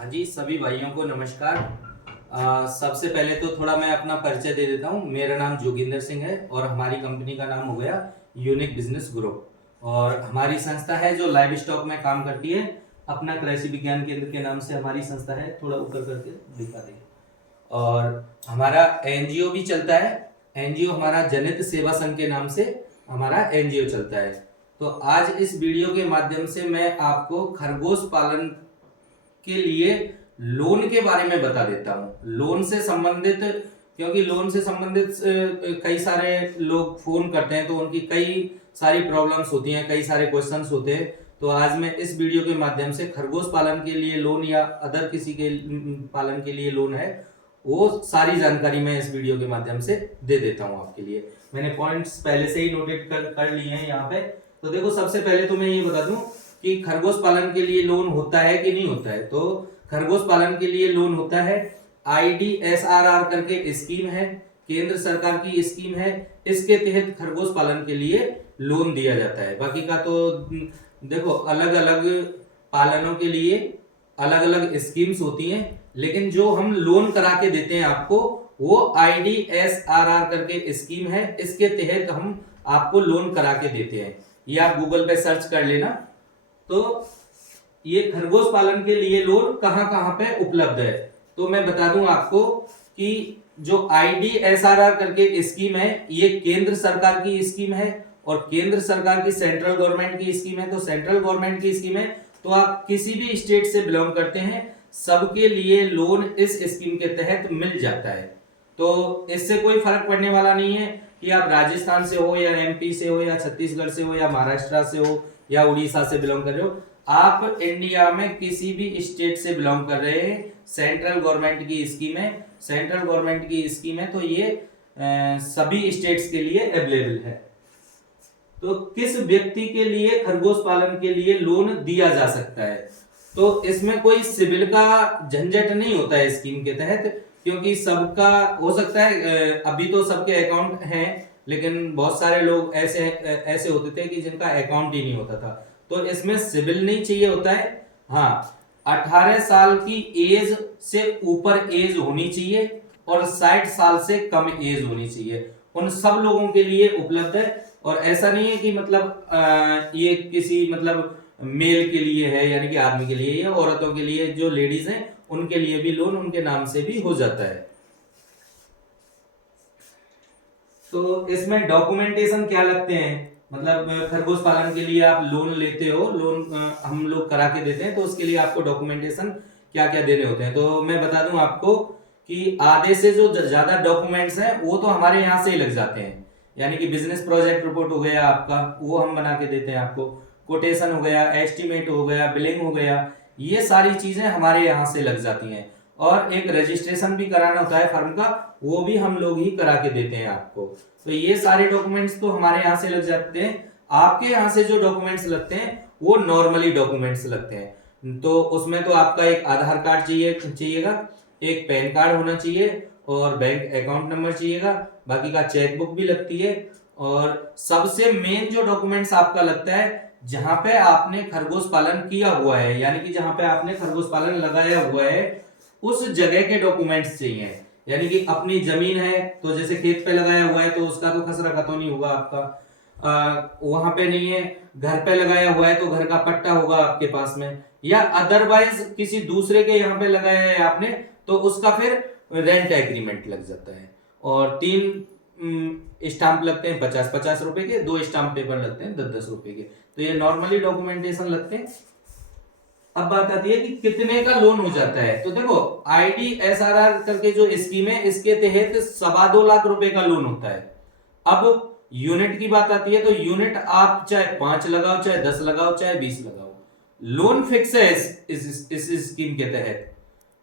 हाँ जी, सभी भाइयों को नमस्कार। सबसे पहले तो थोड़ा मैं अपना परिचय दे देता हूँ। मेरा नाम जोगिंदर सिंह है और हमारी कंपनी का नाम हो गया यूनिक बिजनेस ग्रुप। और हमारी संस्था है जो लाइव स्टॉक में काम करती है। अपना कृषि विज्ञान केंद्र के नाम से हमारी संस्था है, थोड़ा ऊपर करके दिखा दें। और हमारा एनजीओ भी चलता है। एनजीओ हमारा जनित सेवा संघ के नाम से हमारा एनजीओ चलता है। तो आज इस वीडियो के माध्यम से मैं आपको खरगोश पालन के लिए लोन के बारे में बता देता हूँ। लोन से संबंधित, क्योंकि लोन से संबंधित कई सारे लोग फोन करते हैं तो उनकी कई सारी प्रॉब्लम्स होती हैं, कई सारे क्वेश्चंस होते हैं। तो आज मैं इस वीडियो के माध्यम से खरगोश पालन के लिए लोन या अदर किसी के पालन के लिए लोन है, वो सारी जानकारी मैं इस वीडियो के माध्यम से दे देता हूँ आपके लिए। मैंने पॉइंट्स पहले से ही नोटेट कर लिए हैं यहाँ पे। तो देखो, सबसे पहले तो मैं ये बता दूं कि खरगोश पालन के लिए लोन होता है कि नहीं होता है। तो खरगोश पालन के लिए लोन होता है। IDSRR करके स्कीम है, केंद्र सरकार की स्कीम है। इसके तहत खरगोश पालन के लिए लोन दिया जाता है। बाकी का तो देखो, अलग अलग पालनों के लिए अलग अलग स्कीम्स होती हैं, लेकिन जो हम लोन करा के देते हैं आपको, वो IDSRR करके स्कीम है। इसके तहत हम आपको लोन करा के देते हैं। ये आप गूगल पे सर्च कर लेना। तो ये खरगोश पालन के लिए लोन कहां कहां पे उपलब्ध है, तो मैं बता दूं आपको कि जो IDSRR करके स्कीम है, ये केंद्र सरकार की स्कीम है। और केंद्र सरकार की सेंट्रल गवर्नमेंट की स्कीम है। तो सेंट्रल गवर्नमेंट की स्कीम है, तो आप किसी भी स्टेट से बिलोंग करते हैं, सबके लिए लोन इस स्कीम के तहत मिल जाता है। तो इससे कोई फर्क पड़ने वाला नहीं है कि आप राजस्थान से हो या MP से हो या छत्तीसगढ़ से हो या महाराष्ट्र से हो या उड़ीसा से बिलोंग कर रहे हो। आप इंडिया में किसी भी स्टेट से बिलोंग कर रहे हैं, सेंट्रल गवर्नमेंट की स्कीम है। सेंट्रल गवर्नमेंट की स्कीम है, तो ये सभी स्टेट्स के लिए अवेलेबल है। तो किस व्यक्ति के लिए खरगोश पालन के लिए लोन दिया जा सकता है, तो इसमें कोई सिविल का झंझट नहीं होता है स्कीम के तहत, क्योंकि सबका हो सकता है। अभी तो सबके अकाउंट हैं, लेकिन बहुत सारे लोग ऐसे होते थे कि जिनका अकाउंट ही नहीं होता था। तो इसमें सिविल नहीं चाहिए होता है। हाँ, 18 साल की एज से ऊपर एज होनी चाहिए और 60 साल से कम एज होनी चाहिए। उन सब लोगों के लिए उपलब्ध है। और ऐसा नहीं है कि मतलब ये किसी मतलब मेल के लिए है, यानी कि आदमी के लिए, या औरतों के लिए, जो लेडीज हैं उनके लिए भी लोन उनके नाम से भी हो जाता है। तो इसमें डॉक्यूमेंटेशन क्या लगते हैं, मतलब खरगोश पालन के लिए आप लोन लेते हो, लोन हम लोग करा के देते हैं, तो उसके लिए आपको डॉक्यूमेंटेशन क्या क्या देने होते हैं। तो मैं बता दूं आपको कि आधे से जो ज्यादा डॉक्यूमेंट्स हैं वो तो हमारे यहाँ से ही लग जाते हैं। यानी कि बिजनेस प्रोजेक्ट रिपोर्ट हो गया आपका, वो हम बना के देते हैं आपको। कोटेशन हो गया, एस्टिमेट हो गया, बिलिंग हो गया, ये सारी चीजें हमारे यहाँ से लग जाती हैं। और एक रजिस्ट्रेशन भी कराना होता है फर्म का, वो भी हम लोग ही करा के देते हैं आपको। तो ये सारे डॉक्यूमेंट्स तो हमारे यहाँ से लग जाते हैं। आपके यहाँ से जो डॉक्यूमेंट्स लगते हैं वो नॉर्मली डॉक्यूमेंट्स लगते हैं। तो उसमें तो आपका एक आधार कार्ड चाहिएगा, एक पैन कार्ड होना चाहिए और बैंक अकाउंट नंबर चाहिएगा। बाकी का चेकबुक भी लगती है। और सबसे मेन जो डॉक्यूमेंट्स आपका लगता है, जहां पे आपने खरगोश पालन किया हुआ है, यानी कि जहां पे आपने खरगोश पालन लगाया हुआ है, उस जगह के डॉक्यूमेंट्स चाहिए। यानी कि अपनी जमीन है, तो जैसे खेत पे लगाया हुआ है तो उसका तो खसरा खतौनी नहीं होगा आपका। वहां पे नहीं है, घर पे लगाया हुआ है तो घर का पट्टा होगा आपके पास में, या अदरवाइज किसी दूसरे के यहाँ पे लगाया है आपने, तो उसका फिर रेंट एग्रीमेंट लग जाता है। और 3 स्टाम्प लगते हैं 50-50 रुपए के, 2 स्टाम्प पेपर लगते हैं 10-10 रुपए के। तो ये नॉर्मली डॉक्यूमेंटेशन लगते हैं। अब बात आती है कि कितने का लोन हो जाता है। तो देखो, IDSRR करके जो स्कीम है, इसके तहत 2.25 लाख रुपए का लोन होता है। अब यूनिट की बात आती है, तो यूनिट आप चाहे 5 लगाओ, चाहे 10 लगाओ, चाहे 20 लगाओ, लोन फिक्स है इस स्कीम के तहत।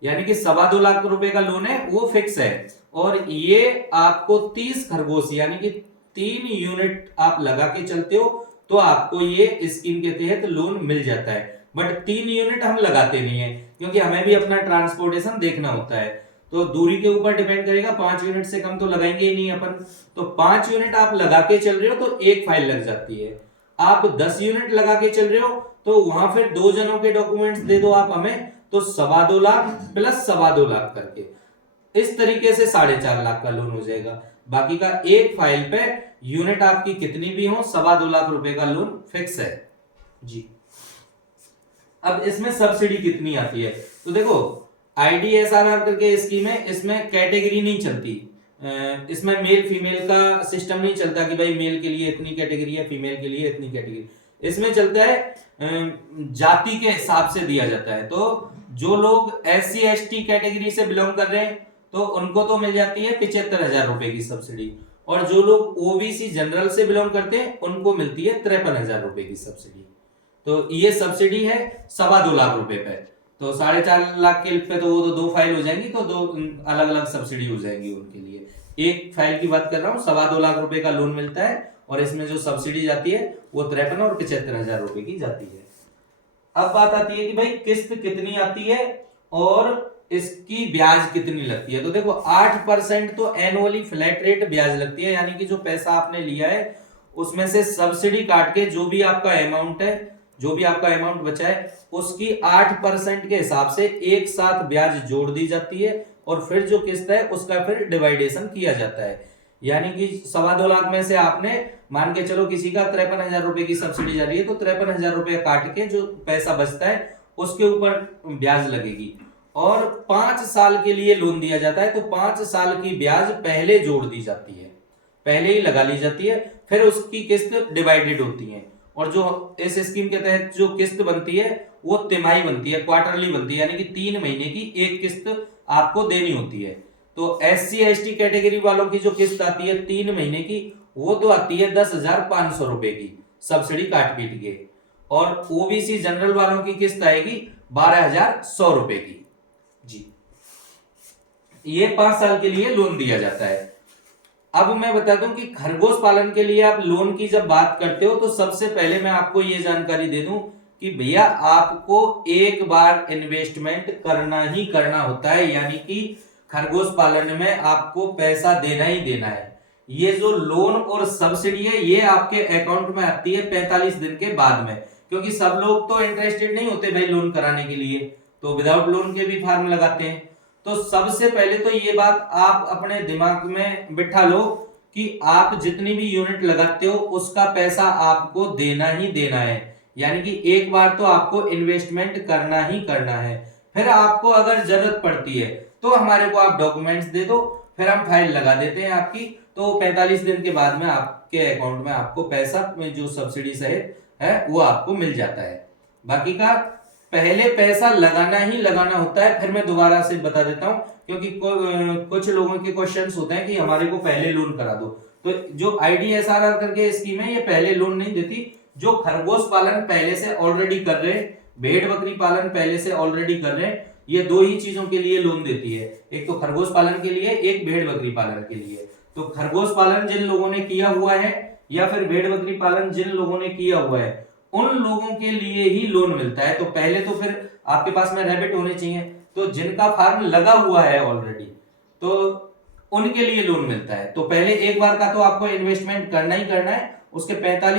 यानी कि 2.25 लाख रुपए का लोन है, वो फिक्स है। और ये आपको 30 खरगोश यानी कि 3 यूनिट आप लगा के चलते हो, तो आपको ये स्कीम के तहत लोन मिल जाता है। बट 3 यूनिट हम लगाते नहीं है, क्योंकि हमें भी अपना ट्रांसपोर्टेशन देखना होता है। तो दूरी के ऊपर डिपेंड करेगा, 5 यूनिट से कम तो लगाएंगे ही नहीं अपन। तो 5 यूनिट आप लगा के चल रहे हो तो एक फाइल लग जाती है। आप 10 यूनिट लगा के चल रहे हो तो वहां फिर 2 जनों के डॉक्यूमेंट्स दे दो आप हमें, तो 2.25 लाख प्लस 2.25 लाख करके इस तरीके से 4.5 लाख का लोन हो जाएगा। बाकी का एक फाइल पे यूनिट आपकी कितनी भी हो 2.25 लाख रुपए का लोन फिक्स है जी। अब इसमें सब्सिडी कितनी आती है, तो देखो IDSRR करके स्कीम है, इसमें कैटेगरी नहीं चलती, इसमें मेल फीमेल का सिस्टम नहीं चलता कि भाई मेल के लिए इतनी कैटेगरी है, फीमेल के लिए इतनी कैटेगरी। इसमें चलता है जाति के हिसाब से दिया जाता है। तो जो लोग SC ST कैटेगरी से बिलोंग कर रहे हैं तो उनको तो मिल जाती है 75,000 रुपए की सब्सिडी, और जो लोग OBC जनरल से बिलोंग करते हैं उनको मिलती है 53,000 रुपए की सब्सिडी। तो ये सब्सिडी है 2.25 लाख रुपए पे, तो 4.5 लाख के पे तो वो तो 2 फाइल हो जाएंगी, तो 2 अलग अलग सब्सिडी हो जाएंगी उनके लिए। एक फाइल की बात कर रहा हूँ, 2.25 लाख रुपए का लोन मिलता है और इसमें जो सब्सिडी जाती है वो 53 और 75,000 रुपए की जाती है। अब बात आती है कि भाई किस्त कितनी आती है और इसकी ब्याज कितनी लगती है। तो देखो 8% तो एनुअली फ्लैट रेट ब्याज लगती है, यानी कि जो पैसा आपने लिया है उसमें से सब्सिडी काट के जो भी आपका अमाउंट है, जो भी आपका अमाउंट बचा है उसकी 8% के हिसाब से एक साथ ब्याज जोड़ दी जाती है और फिर जो किस्त है उसका फिर डिवाइडेशन किया जाता है। यानी कि 2.25 लाख में से आपने मान के चलो किसी का 53,000 रुपए की सब्सिडी जा रही है, तो 53,000 रुपए काट के जो पैसा बचता है उसके ऊपर ब्याज लगेगी। और 5 साल के लिए लोन दिया जाता है, तो 5 साल की ब्याज पहले जोड़ दी जाती है, पहले ही लगा ली जाती है, फिर उसकी किस्त डिवाइडेड होती है। और जो इस स्कीम के तहत जो किस्त बनती है वो तिमाही बनती है, क्वार्टरली बनती है, यानी कि 3 महीने की एक किस्त आपको देनी होती है। तो SC ST कैटेगरी वालों की जो किस्त आती है 3 महीने की, वो तो आती है 10,500 रुपए की सब्सिडी काट पीट के, और OBC जनरल वालों की किस्त आएगी 12,100 रुपए की जी। ये 5 साल के लिए लोन दिया जाता है। अब मैं बता दूं कि खरगोश पालन के लिए आप लोन की जब बात करते हो तो सबसे पहले मैं आपको ये जानकारी दे दूं कि भैया आपको एक बार इन्वेस्टमेंट करना ही करना होता है, यानी कि खरगोश पालन में आपको पैसा देना ही देना है। ये जो लोन और सब्सिडी है ये आपके अकाउंट में आती है 45 दिन के बाद में, क्योंकि सब लोग तो इंटरेस्टेड नहीं होते भाई लोन कराने के लिए, तो विदाउट लोन के भी फार्म लगाते हैं। तो सबसे पहले तो ये बात आप अपने दिमाग में बिठा लो कि आप जितनी भी यूनिट लगाते हो उसका पैसा आपको देना ही देना है, यानी कि एक बार तो आपको इन्वेस्टमेंट करना ही करना है। फिर आपको अगर जरूरत पड़ती है तो हमारे को आप डॉक्यूमेंट्स दे दो, फिर हम फाइल लगा देते हैं आपकी, तो 45 दिन के बाद में आपके अकाउंट में आपको पैसा में जो सब्सिडी सहित है वो आपको मिल जाता है। बाकी का पहले पैसा लगाना ही लगाना होता है। फिर मैं दोबारा से बता देता हूं, क्योंकि कुछ लोगों के क्वेश्चंस होते हैं कि हमारे को पहले लोन करा दो। तो जो IDSRR करके स्कीम है ये पहले लोन नहीं देती। जो खरगोश पालन पहले से ऑलरेडी कर रहे हैं, भेड़ बकरी पालन पहले से ऑलरेडी कर रहे हैं, ये 2 ही चीजों के लिए लोन देती है, एक तो खरगोश पालन के लिए, एक भेड़ बकरी पालन के लिए। तो खरगोश पालन जिन लोगों ने किया हुआ है या फिर भेड़ बकरी पालन जिन लोगों ने किया हुआ है उन लोगों के लिए ही लोन मिलता है। तो पहले तो फिर आपके पास में रैबिट होने चाहिए, तो जिनका फार्म लगा हुआ है ऑलरेडी तो उनके लिए लोन मिलता है। तो पहले एक बार का तो आपको इन्वेस्टमेंट करना ही करना है, उसके 45